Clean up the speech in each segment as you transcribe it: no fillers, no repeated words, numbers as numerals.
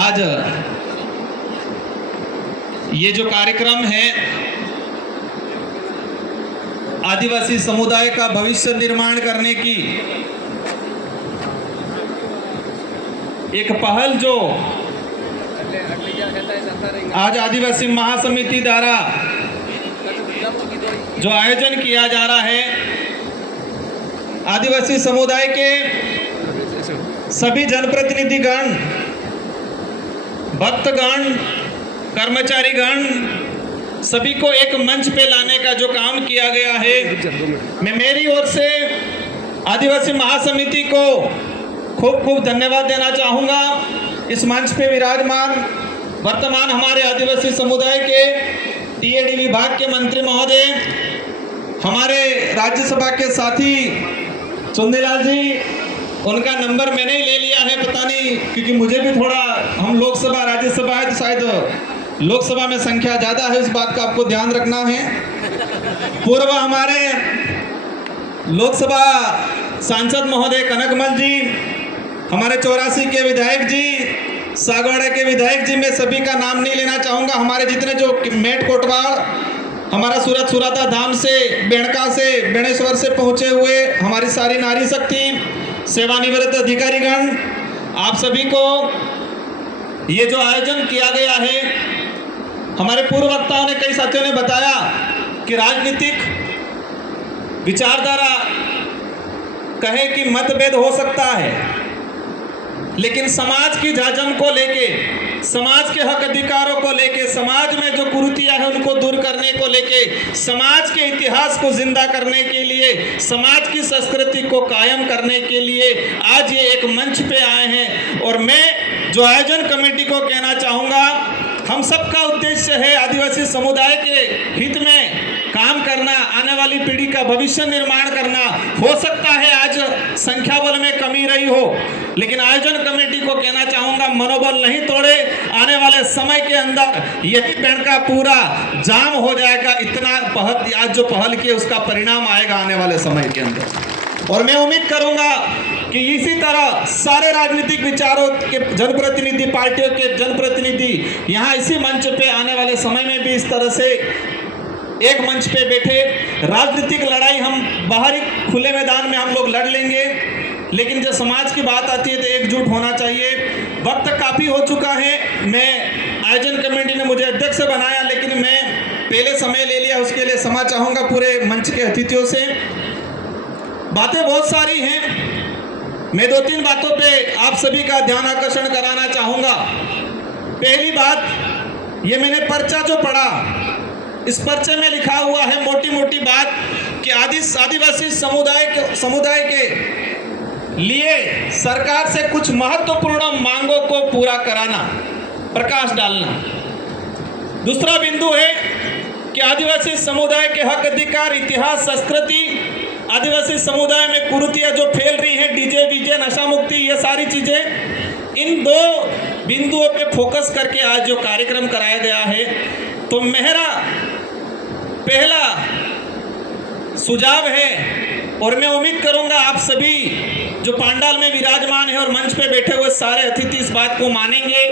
आज ये जो कार्यक्रम है आदिवासी समुदाय का भविष्य निर्माण करने की एक पहल जो आज आदिवासी महासमिति द्वारा जो आयोजन किया जा रहा है, आदिवासी समुदाय के सभी जनप्रतिनिधिगण, भक्तगण, कर्मचारीगण सभी को एक मंच पे लाने का जो काम किया गया है, मैं मेरी ओर से आदिवासी महासमिति को खूब खूब धन्यवाद देना चाहूँगा। इस मंच पे विराजमान वर्तमान हमारे आदिवासी समुदाय के टीएडी विभाग के मंत्री महोदय, हमारे राज्यसभा के साथी चुंदीलाल जी, उनका नंबर मैंने ही ले लिया है, पता नहीं क्योंकि मुझे भी थोड़ा, हम लोकसभा राज्यसभा है तो शायद लोकसभा में संख्या ज़्यादा है, इस बात का आपको ध्यान रखना है। पूर्व हमारे लोकसभा सांसद महोदय कनकमल जी, हमारे 84 के विधायक जी, सागवाड़ा के विधायक जी, मैं सभी का नाम नहीं लेना चाहूँगा। हमारे जितने जो मेट कोटवाड़, हमारा सूरत सुराता धाम से, बेणका से, बेणेश्वर से पहुँचे हुए हमारी सारी नारी शक्ति, सेवानिवृत्त अधिकारीगण, आप सभी को ये जो आयोजन किया गया है, हमारे पूर्व वक्ताओं ने, कई साथियों ने बताया कि राजनीतिक विचारधारा कहे कि मतभेद हो सकता है, लेकिन समाज की झाझम को लेके, समाज के हक अधिकारों को लेके, समाज में जो कुरीतियां हैं उनको दूर करने को लेके, समाज के इतिहास को जिंदा करने के लिए, समाज की संस्कृति को कायम करने के लिए आज ये एक मंच पे आए हैं। और मैं जो आयोजन कमेटी को कहना चाहूँगा, हम सबका उद्देश्य है आदिवासी समुदाय के हित में काम करना, आने वाली पीढ़ी का भविष्य निर्माण करना। हो सकता है आज संख्या बल में कमी रही हो, लेकिन आयोजन कमेटी को कहना चाहूँगा, मनोबल नहीं तोड़े, आने वाले समय के अंदर यही पेड़ का पूरा जाम हो जाएगा। इतना आज जो पहल की उसका परिणाम आएगा आने वाले समय के अंदर। और मैं उम्मीद करूँगा कि इसी तरह सारे राजनीतिक विचारों के जनप्रतिनिधि, पार्टियों के जनप्रतिनिधि यहाँ इसी मंच पे आने वाले समय में भी इस तरह से एक मंच पे बैठे, राजनीतिक लड़ाई हम बाहरी खुले मैदान में हम लोग लड़ लेंगे, लेकिन जब समाज की बात आती है तो एकजुट होना चाहिए। वक्त काफ़ी हो चुका है, मैं आयोजन कमेटी ने मुझे अध्यक्ष बनाया, लेकिन मैं पहले समय ले लिया, उसके लिए क्षमा चाहूँगा पूरे मंच के अतिथियों से। बातें बहुत सारी हैं, मैं 2-3 बातों पे आप सभी का ध्यान आकर्षण कराना चाहूँगा। पहली बात, ये मैंने पर्चा जो पढ़ा, इस पर्चे में लिखा हुआ है मोटी मोटी बात कि आदिवासी समुदाय के लिए सरकार से कुछ महत्वपूर्ण मांगों को पूरा कराना, प्रकाश डालना। दूसरा बिंदु है कि आदिवासी समुदाय के हक अधिकार, इतिहास, संस्कृति, आदिवासी समुदाय में कुरीतियां जो फैल रही हैं, डीजे वीजे, नशा मुक्ति, ये सारी चीज़ें, इन 2 बिंदुओं पे फोकस करके आज जो कार्यक्रम कराया गया है, तो मेरा पहला सुझाव है, और मैं उम्मीद करूंगा आप सभी जो पंडाल में विराजमान है और मंच पे बैठे हुए सारे अतिथि इस बात को मानेंगे।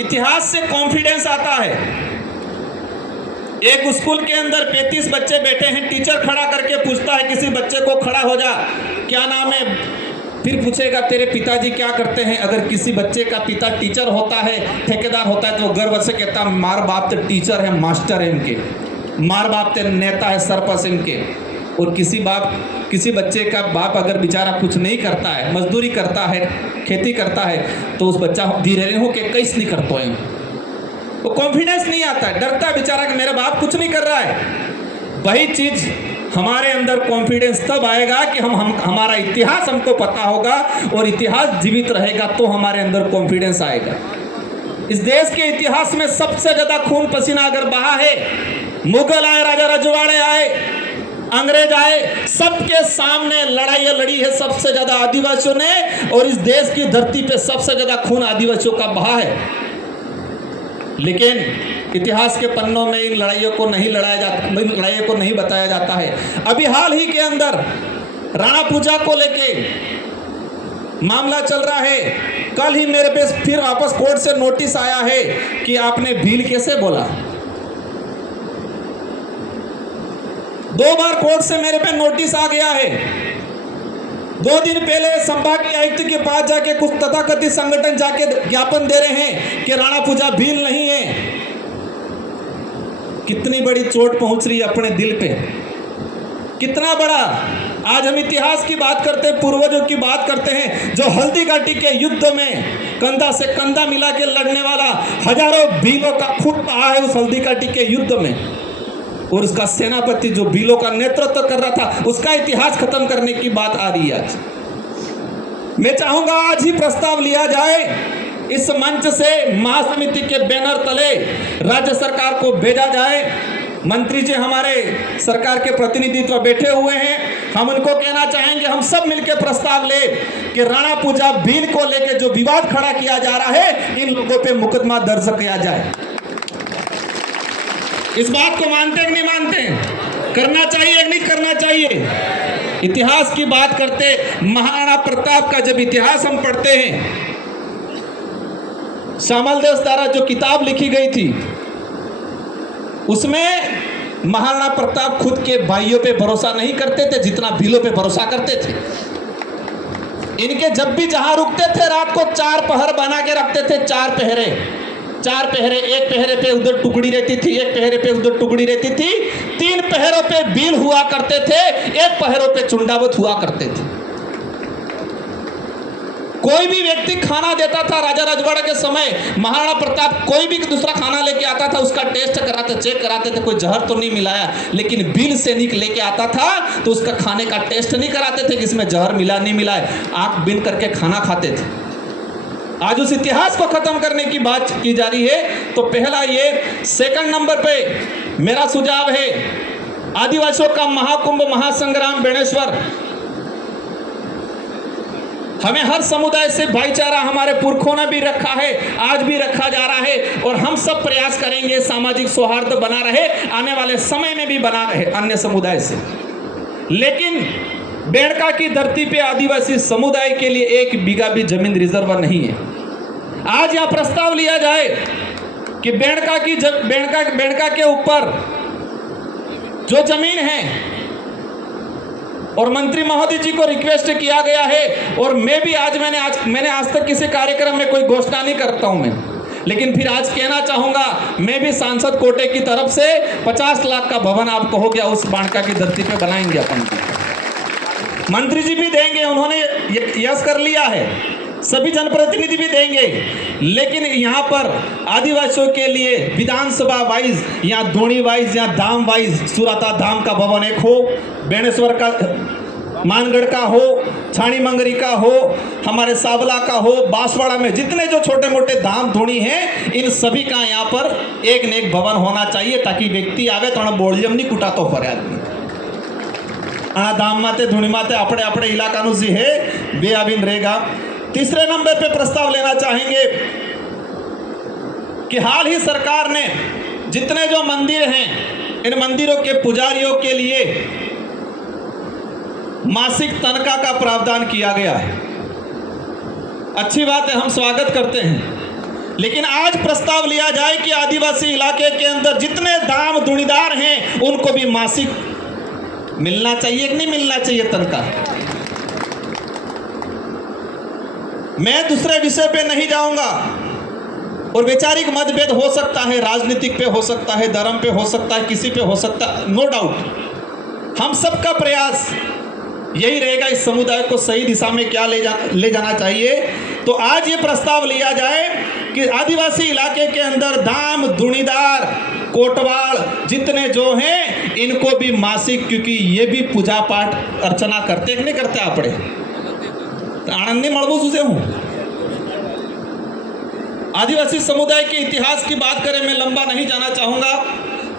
इतिहास से कॉन्फिडेंस आता है। एक स्कूल के अंदर 35 बच्चे बैठे हैं, टीचर खड़ा करके पूछता है किसी बच्चे को, खड़ा हो जा, क्या नाम है, फिर पूछेगा तेरे पिताजी क्या करते हैं। अगर किसी बच्चे का पिता टीचर होता है, ठेकेदार होता है, तो वो गर्व से कहता है मार बाप तो टीचर है, मास्टर है इनके, मार बाप तो नेता है, सरपंच इनके। और किसी बच्चे का बाप अगर बेचारा कुछ नहीं करता है, मजदूरी करता है, खेती करता है, तो उस बच्चा धीरे हो के कैसे नहीं करते हैं, वो कॉन्फिडेंस नहीं आता है, डरता है बेचारा कि मेरा बाप कुछ नहीं कर रहा है। वही चीज़ हमारे अंदर कॉन्फिडेंस तब आएगा कि हमारा इतिहास हमको पता होगा, और इतिहास जीवित रहेगा तो हमारे अंदर कॉन्फिडेंस आएगा। इस देश के इतिहास में सबसे ज़्यादा खून पसीना अगर बहा है, मुगल आए, राजा रजवाड़े आए, अंग्रेज आए, सबके सामने लड़ाइयाँ लड़ी है सबसे ज़्यादा आदिवासियों ने, और इस देश की धरती पे सबसे ज़्यादा खून आदिवासियों का बहा है। लेकिन इतिहास के पन्नों में इन लड़ाइयों को नहीं लड़ाइयों को नहीं बताया जाता है। अभी हाल ही के अंदर राणा पूजा को लेके मामला चल रहा है, कल ही मेरे पे फिर वापस कोर्ट से नोटिस आया है कि आपने भील कैसे बोला। 2 बार कोर्ट से मेरे पे नोटिस आ गया है। 2 दिन पहले संभागीय आयुक्त के पास जाके कुछ तथाकथित संगठन जाके ज्ञापन दे रहे हैं कि राणा पूजा भील नहीं है। कितनी बड़ी चोट पहुंच रही है अपने दिल पे, कितना बड़ा। आज हम इतिहास की बात करते हैं, पूर्वजों की बात करते हैं, जो हल्दी घाटी के युद्ध में कंधा से कंधा मिला के लड़ने वाला हजारों भीलों का खून बहा है उस हल्दी घाटी के युद्ध में, और उसका सेनापति जो भीलों का नेतृत्व कर रहा था, उसका इतिहास खत्म करने की बात आ रही है आज। मैं चाहूंगा आज ही प्रस्ताव लिया जाए, इस मंच से महासमिति के बैनर तले राज्य सरकार को भेजा जाए। मंत्री जी हमारे सरकार के प्रतिनिधित्व बैठे हुए हैं, हम उनको कहना चाहेंगे, हम सब मिलकर प्रस्ताव ले कि राणा पूजा भील को लेकर जो विवाद खड़ा किया जा रहा है, इन लोगों पे मुकदमा दर्ज किया जाए। इस बात को मानते हैं कि नहीं मानते? करना चाहिए कि नहीं करना चाहिए? इतिहास की बात करते, महाराणा प्रताप का जब इतिहास हम पढ़ते हैं, श्यामल देव द्वारा जो किताब लिखी गई थी, उसमें महाराणा प्रताप खुद के भाइयों पे भरोसा नहीं करते थे जितना भीलों पे भरोसा करते थे। इनके जब भी जहां रुकते थे, रात को 4 पहर बना के रखते थे। 4 पहरे, एक पहरे पे उधर टुकड़ी रहती थी, एक पहरे पे उधर टुकड़ी रहती थी। 3 पहरों पे भील हुआ करते थे, 1 पहरों पे चुंडावत हुआ करते थे। कोई भी व्यक्ति खाना देता था राजा रजवाड़ा के समय, महाराणा प्रताप कोई भी दूसरा खाना लेके आता था, उसका टेस्ट कराते, चेक कराते थे, कोई जहर तो नहीं मिलाया। लेकिन भील सैनिक लेके आता था तो उसका खाने का टेस्ट नहीं कराते थे कि इसमें जहर मिला नहीं मिला है, आंख बिन करके खाना खाते थे। आज उस इतिहास को खत्म करने की बात की जा रही है। तो पहला ये। सेकंड नंबर पे मेरा सुझाव है, आदिवासियों का महाकुंभ महासंग्राम बेणेश्वर, हमें हर समुदाय से भाईचारा हमारे पुरखों ने भी रखा है, आज भी रखा जा रहा है, और हम सब प्रयास करेंगे सामाजिक सौहार्द बना रहे, आने वाले समय में भी बना रहे अन्य समुदाय से। लेकिन बेड़का की धरती पे आदिवासी समुदाय के लिए 1 बीघा भी जमीन रिजर्व नहीं है। आज यह प्रस्ताव लिया जाए कि बेड़का के ऊपर जो जमीन है, और मंत्री महोदय जी को रिक्वेस्ट किया गया है, और मैं भी मैंने आज तक किसी कार्यक्रम में कोई घोषणा नहीं करता हूं मैं, लेकिन फिर आज कहना चाहूंगा, मैं भी सांसद कोटे की तरफ से 50 लाख का भवन आप कहोगे उस बाणका की धरती पे बनाएंगे अपन। मंत्री जी भी देंगे, उन्होंने यस कर लिया है, सभी जनप्रतिनिधि भी देंगे। लेकिन यहाँ पर आदिवासियों के लिए विधानसभा वाइज, यहाँ धोनी वाइज, यहाँ धाम वाइज, सुराता धाम का भवन एक हो, बेणेश्वर का, मानगढ़ का हो, छाणी मंगरी का हो, हमारे सावला का हो, बांसवाड़ा में जितने जो छोटे मोटे धाम धोनी हैं, इन सभी का यहाँ पर एक न एक भवन होना चाहिए, ताकि व्यक्ति आवे तो बोलियम नहीं कुटा तो पर आदमी आ धाम माते धोनी माते अपने अपने इलाका नु जी है बेआबिन रहेगा। तीसरे नंबर पे प्रस्ताव लेना चाहेंगे कि हाल ही सरकार ने जितने जो मंदिर हैं, इन मंदिरों के पुजारियों के लिए मासिक तनख्वाह का प्रावधान किया गया है। अच्छी बात है, हम स्वागत करते हैं। लेकिन आज प्रस्ताव लिया जाए कि आदिवासी इलाके के अंदर जितने दाम धुनीदार हैं, उनको भी मासिक मिलना चाहिए कि नहीं मिलना चाहिए तनख्वाह। मैं दूसरे विषय पे नहीं जाऊंगा, और वैचारिक मतभेद हो सकता है, राजनीतिक पे हो सकता है, धर्म पे हो सकता है, किसी पे हो सकता है, नो डाउट। हम सबका प्रयास यही रहेगा इस समुदाय को सही दिशा में क्या ले जाना चाहिए। तो आज ये प्रस्ताव लिया जाए कि आदिवासी इलाके के अंदर धाम धुनीदार कोटवाल जितने जो हैं, इनको भी मासिक, क्योंकि ये भी पूजा पाठ अर्चना करते कि नहीं करते आपड़े तो आनंदी मड़बू सुसे हूँ। आदिवासी समुदाय के इतिहास की बात करें, मैं लंबा नहीं जाना चाहूंगा।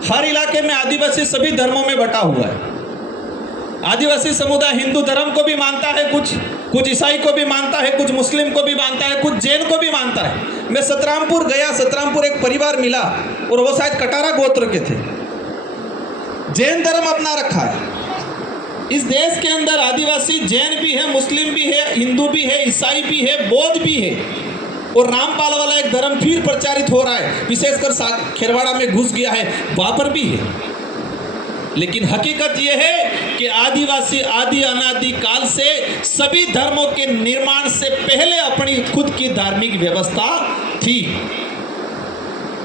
हर इलाके में आदिवासी सभी धर्मों में बटा हुआ है। आदिवासी समुदाय हिंदू धर्म को भी मानता है, कुछ ईसाई को भी मानता है, कुछ मुस्लिम को भी मानता है, कुछ जैन को भी मानता है। मैं सतरामपुर गया, सतरामपुर एक परिवार मिला, और वो शायद कटारा गोत्र के थे, जैन धर्म अपना रखा है। इस देश के अंदर आदिवासी जैन भी है, मुस्लिम भी है, हिंदू भी है, ईसाई भी है, बौद्ध भी है। और रामपाल वाला एक धर्म फिर प्रचारित हो रहा है, विशेषकर खेरवाड़ा में घुस गया है, वहां पर भी है। लेकिन हकीकत यह है कि आदिवासी आदि अनादि काल से सभी धर्मों के निर्माण से पहले अपनी खुद की धार्मिक व्यवस्था थी।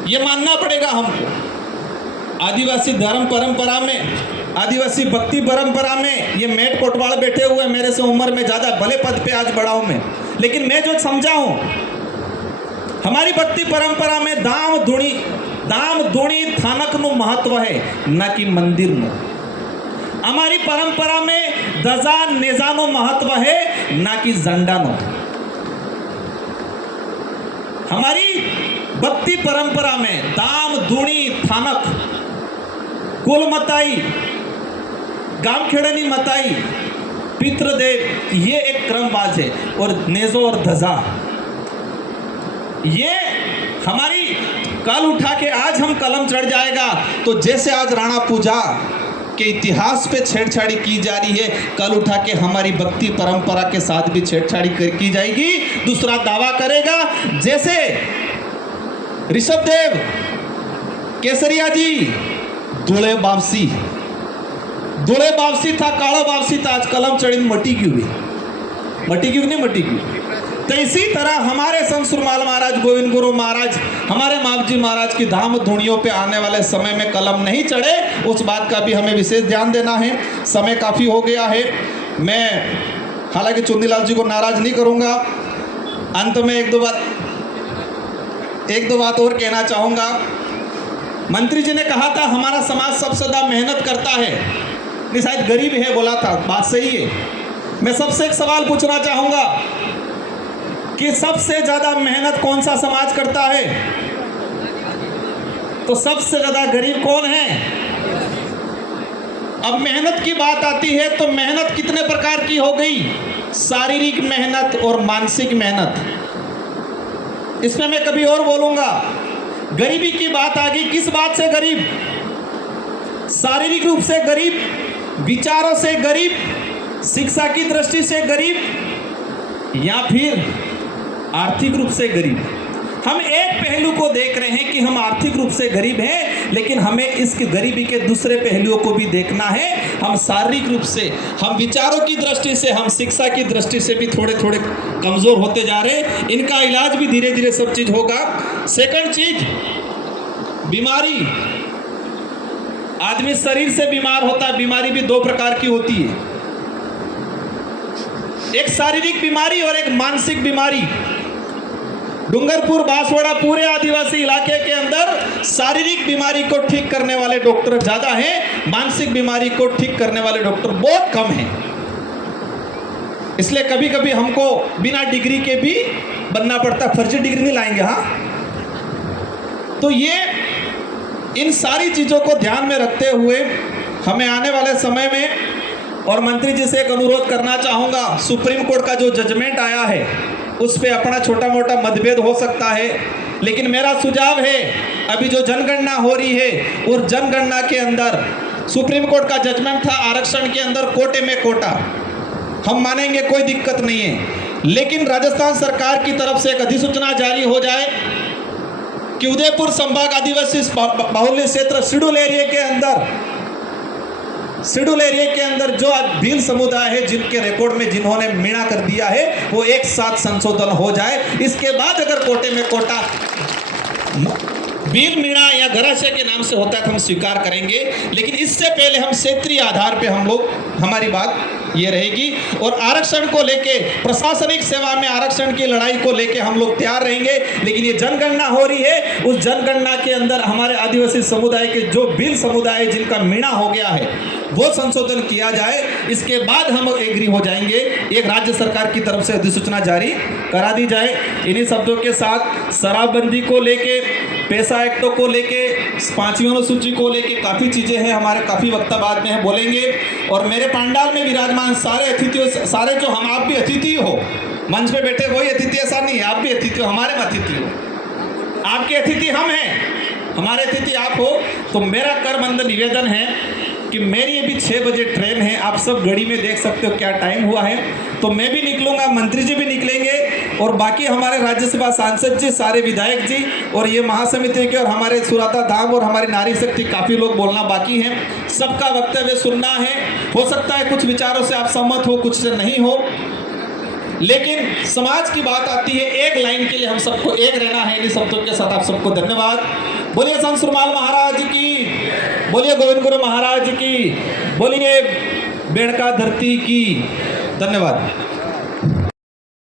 यह मानना पड़ेगा हमको। आदिवासी धर्म परंपरा में, आदिवासी भक्ति परंपरा में, ये मेट कोटवाल बैठे हुए मेरे से उम्र में ज्यादा, भले पद पे आज बड़ा हूं मैं, लेकिन मैं जो समझा हूं, हमारी भक्ति परंपरा में दाम धूणी थानक नु महत्व है, न कि मंदिर नु। हमारी परंपरा में दजा नेजानो महत्व है, न कि झंडा नु। हमारी भक्ति परंपरा में दाम धूणी थानक, कुल मताई, गामखेड़नी मताई, पितृदेव, ये एक क्रमबाज है। और नेजो और धजा, ये हमारी कल उठा के आज हम कलम चढ़ जाएगा तो जैसे आज राणा पूजा के इतिहास पे छेड़छाड़ी की जा रही है, कल उठा के हमारी भक्ति परंपरा के साथ भी छेड़छाड़ी की जाएगी। दूसरा दावा करेगा, जैसे ऋषभदेव केसरिया जी दुले बावसी था, काला बावसी था, आज कलम चढ़ी मटी क्यों हुई, मटी क्यों नहीं मटी क्यों। तो इसी तरह हमारे संत सुरमाल महाराज, गोविंद गुरु महाराज, हमारे मावजी महाराज की धाम धुनियों पे आने वाले समय में कलम नहीं चढ़े, उस बात का भी हमें विशेष ध्यान देना है। समय काफ़ी हो गया है। मैं हालांकि चुन्नीलाल जी को नाराज नहीं करूंगा। अंत में एक दो बात और कहना चाहूँगा। मंत्री जी ने कहा था हमारा समाज सबसे ज़्यादा मेहनत करता है, नहीं शायद गरीब है बोला था, बात सही है। मैं सबसे एक सवाल पूछना चाहूँगा कि सबसे ज्यादा मेहनत कौन सा समाज करता है? तो सबसे ज्यादा गरीब कौन है? अब मेहनत की बात आती है तो मेहनत कितने प्रकार की हो गई? शारीरिक मेहनत और मानसिक मेहनत। इसमें मैं कभी और बोलूंगा। गरीबी की बात आ गई, किस बात से गरीब? शारीरिक रूप से गरीब, विचारों से गरीब, शिक्षा की दृष्टि से गरीब, या फिर आर्थिक रूप से गरीब। हम एक पहलू को देख रहे हैं कि हम आर्थिक रूप से गरीब हैं, लेकिन हमें इस गरीबी के दूसरे पहलुओं को भी देखना है। हम शारीरिक रूप से, हम विचारों की दृष्टि से, हम शिक्षा की दृष्टि से भी थोड़े थोड़े कमजोर होते जा रहे हैं। इनका इलाज भी धीरे धीरे सब चीज होगा। सेकंड चीज, बीमारी। आदमी शरीर से बीमार होता है, बीमारी भी दो प्रकार की होती है, एक शारीरिक बीमारी और एक मानसिक बीमारी। डूंगरपुर, बांसवाड़ा, पूरे आदिवासी इलाके के अंदर शारीरिक बीमारी को ठीक करने वाले डॉक्टर ज्यादा हैं, मानसिक बीमारी को ठीक करने वाले डॉक्टर बहुत कम हैं। इसलिए कभी कभी हमको बिना डिग्री के भी बनना पड़ता, फर्जी डिग्री नहीं लाएंगे। हाँ, तो ये इन सारी चीजों को ध्यान में रखते हुए हमें आने वाले समय में, और मंत्री जी से एक अनुरोध करना चाहूँगा, सुप्रीम कोर्ट का जो जजमेंट आया है उस पे अपना छोटा मोटा मतभेद हो सकता है, लेकिन मेरा सुझाव है, अभी जो जनगणना हो रही है और जनगणना के अंदर सुप्रीम कोर्ट का जजमेंट था आरक्षण के अंदर कोटे में कोटा, हम मानेंगे कोई दिक्कत नहीं है, लेकिन राजस्थान सरकार की तरफ से एक अधिसूचना जारी हो जाए कि उदयपुर संभाग आदिवासी बाहुल्य क्षेत्र शेड्यूल एरिया के अंदर जो भील समुदाय है जिनके रिकॉर्ड में जिन्होंने मीणा कर दिया है वो एक साथ संशोधन हो जाए। इसके बाद अगर कोटे में कोटा भील, मीणा या घराशय के नाम से होता है तो हम स्वीकार करेंगे, लेकिन इससे पहले हम क्षेत्रीय आधार पे हम लोग, हमारी बात ये रहेगी। और आरक्षण को लेके, प्रशासनिक सेवा में आरक्षण की लड़ाई को लेके हम लोग तैयार रहेंगे, लेकिन ये जनगणना हो रही है, उस जनगणना के अंदर हमारे आदिवासी समुदाय के जो भील समुदाय है जिनका मीणा हो गया है वो संशोधन किया जाए। इसके बाद हम एग्री हो जाएंगे, एक राज्य सरकार की तरफ से अधिसूचना जारी करा दी जाए। इन्हीं शब्दों के साथ शराबबंदी को लेके, पैसा एक्टों को लेके, 5वीं अनुसूची को लेके काफ़ी चीज़ें हैं, हमारे काफ़ी वक्ता बाद में बोलेंगे। और मेरे पंडाल में विराजमान सारे अतिथियों, सारे जो हम, आप भी अतिथि हो, मंच पे बैठे वही अतिथि, ऐसा नहीं है, आप भी अतिथि हो, हमारे में अतिथि हो, आपके अतिथि हम हैं, हमारे अतिथि आप हो। तो मेरा करबंद निवेदन है कि मेरी अभी 6 बजे ट्रेन है, आप सब घड़ी में देख सकते हो क्या टाइम हुआ है, तो मैं भी निकलूंगा, मंत्री जी भी निकलेंगे, और बाकी हमारे राज्यसभा सांसद जी, सारे विधायक जी और ये महासमिति के और हमारे सुराता धाम और हमारी नारी शक्ति काफ़ी लोग बोलना बाकी हैं। सबका वक्तव्य सुनना है। हो सकता है कुछ विचारों से आप सहमत हो, कुछ से नहीं हो, लेकिन समाज की बात आती है, एक लाइन के लिए हम सबको एक रहना है। इन शब्दों के साथ आप सबको धन्यवाद। बोलिए संत सुरमाल महाराज की, बोलिए गोविंद गुरु महाराज की, बोलिए बेड़का धरती की। धन्यवाद।